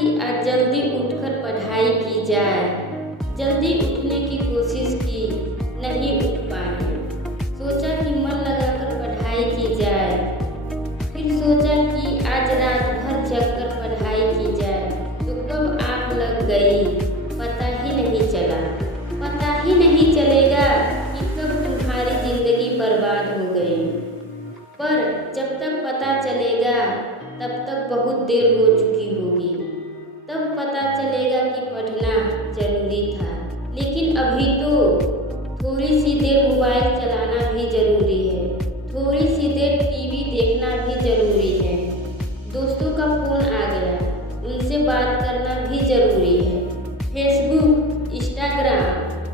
कि आज जल्दी उठकर पढ़ाई की जाए। जल्दी उठने की कोशिश की, नहीं उठ पाई। सोचा कि मन लगाकर पढ़ाई की जाए। फिर सोचा कि आज रात भर जगकर पढ़ाई की जाए। तो कब आँख लग गई पता ही नहीं चला। पता ही नहीं चलेगा कि कब तुम्हारी जिंदगी बर्बाद हो गई। पर जब तक पता चलेगा तब तक बहुत देर हो चुकी होगी। तब पता चलेगा कि पढ़ना जरूरी था। लेकिन अभी तो थोड़ी सी देर मोबाइल चलाना भी जरूरी है। थोड़ी सी देर टीवी देखना भी जरूरी है। दोस्तों का फ़ोन आ गया, उनसे बात करना भी जरूरी है। फेसबुक, इंस्टाग्राम,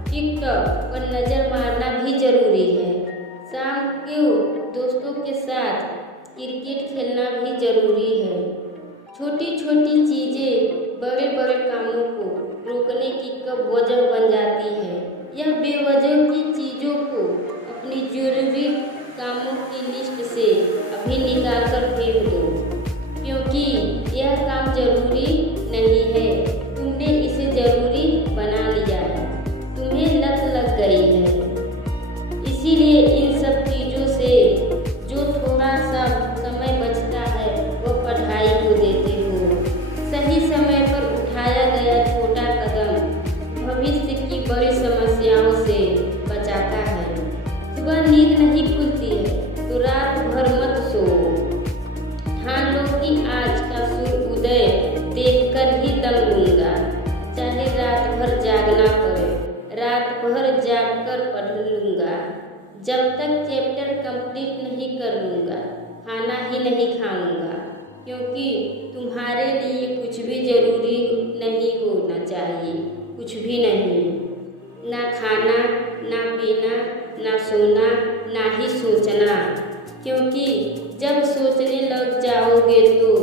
टिकटॉक पर नज़र मारना भी जरूरी है। शाम को दोस्तों के साथ क्रिकेट खेलना भी जरूरी है। छोटी छोटी चीज़ें बड़े बड़े कामों को रोकने की कब वजह बन जाती है। यह बेवजह की चीज़ों को अपनी जरूरी कामों की लिस्ट से अभी निकाल कर फेंक दो, क्योंकि यह काम जरूरी नहीं है। तुमने इसे जरूरी बना लिया है, तुम्हें लत लग गई है। इसीलिए इन सब चीज़ों से जो थोड़ा सा समय बचता है वो पढ़ाई को देते हो। सही समय पर उठाया गया छोटा कदम भविष्य की बड़ी समस्याओं से बचाता है। सुबह नींद नहीं खुलती है तो रात भर मत सो। ठान लो कि आज का सूर्योदय देखकर ही दम लूँगा। चाहे रात भर जागना पड़े, रात भर जागकर पढ़ लूँगा। जब तक चैप्टर कंप्लीट नहीं कर लूँगा, खाना ही नहीं खाऊँगा, क्योंकि तुम्हारे लिए कुछ भी ज़रूरी नहीं होना चाहिए। कुछ भी नहीं, ना खाना, ना पीना, ना सोना, ना ही सोचना। क्योंकि जब सोचने लग जाओगे तो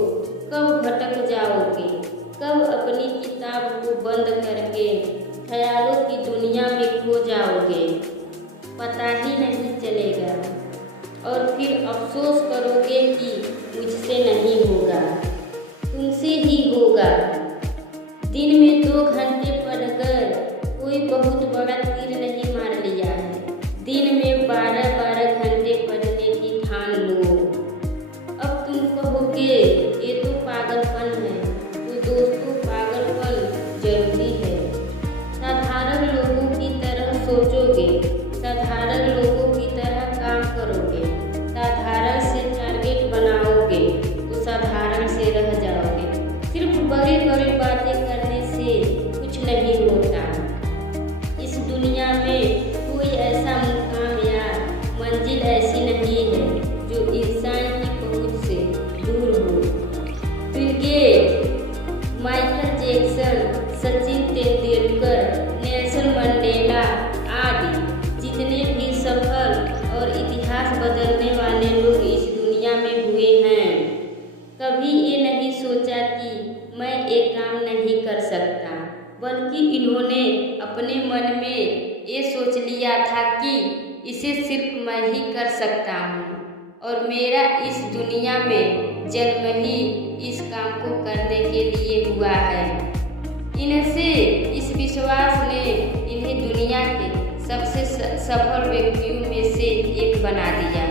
कब भटक जाओगे, कब अपनी किताब को बंद करके ख्यालों की दुनिया में खो जाओगे, पता ही नहीं चलेगा। और फिर अफसोस करोगे कि मुझसे नहीं होगा, तुमसे ही होगा। दिन में 2 घंटे पढ़कर कोई बहुत बड़ा तीर नहीं मार लिया है। दिन में 12-12 घंटे पढ़ने की ठान लो। अब तुम कहोगे ये तो पागलपन है। तो दोस्तों, पागलपन जरूरी है। साधारण लोगों की तरह सोचोगे, साधारण लोगों की तरह काम करोगे, साधारण से टारगेट बनाओगे तो साधारण से रह जाओगे। सिर्फ बड़ी बड़ी बातें करने से कुछ नहीं होता। इस दुनिया में कोई ऐसा मुकाम या मंजिल ऐसी नहीं है जो इंसान की पहुंच से दूर हो। Bill Gates, Michael Jackson, Sachin Tendulkar, Nelson Mandela आदि जितने भी सफल और इतिहास बदलने वाले लोग इस दुनिया में हुए हैं, कभी ये नहीं सोचा कि मैं एक काम नहीं कर सकता, बल्कि इन्होंने अपने मन में ये सोच लिया था कि इसे सिर्फ मैं ही कर सकता हूँ और मेरा इस दुनिया में जन्म ही इस काम को करने के लिए हुआ है। इनसे इस विश्वास ने इन्हें दुनिया के सबसे सफल व्यक्तियों में से एक बना दिया।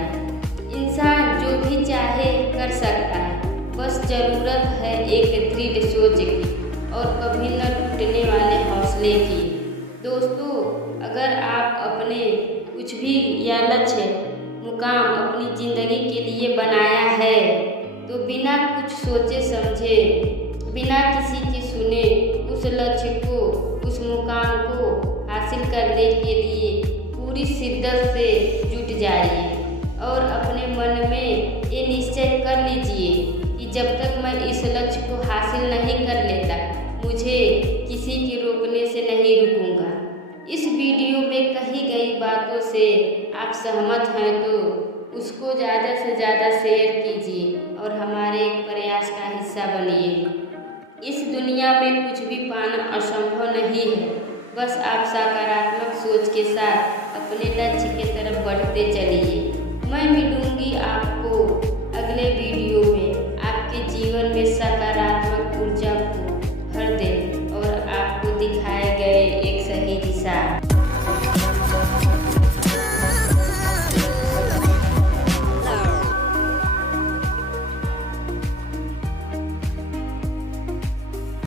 इंसान जो भी चाहे कर सकता है, बस ज़रूरत है एक दृढ़ सोच की और कभी न टूटने वाले हौसले की। दोस्तों, अगर आप अपने कुछ भी या लक्ष्य मुकाम अपनी ज़िंदगी के लिए बनाया है तो बिना कुछ सोचे समझे, बिना किसी की सुने उस लक्ष्य को, उस मुकाम को हासिल करने के लिए पूरी शिद्दत से जुट जाइए और अपने मन में ये निश्चय कर लीजिए कि जब तक मैं इस लक्ष्य को हासिल नहीं कर लेता, मुझे किसी के रोकने से नहीं रुकूंगा। इस वीडियो में कही गई बातों से आप सहमत हैं तो उसको ज़्यादा से ज़्यादा शेयर कीजिए और हमारे प्रयास का हिस्सा बनिए। इस दुनिया में कुछ भी पाना असंभव नहीं है, बस आप सकारात्मक सोच के साथ अपने लक्ष्य की तरफ बढ़ते चलिए। मैं मिलूंगी आपको अगले वीडियो में आपके जीवन में सकारात्मक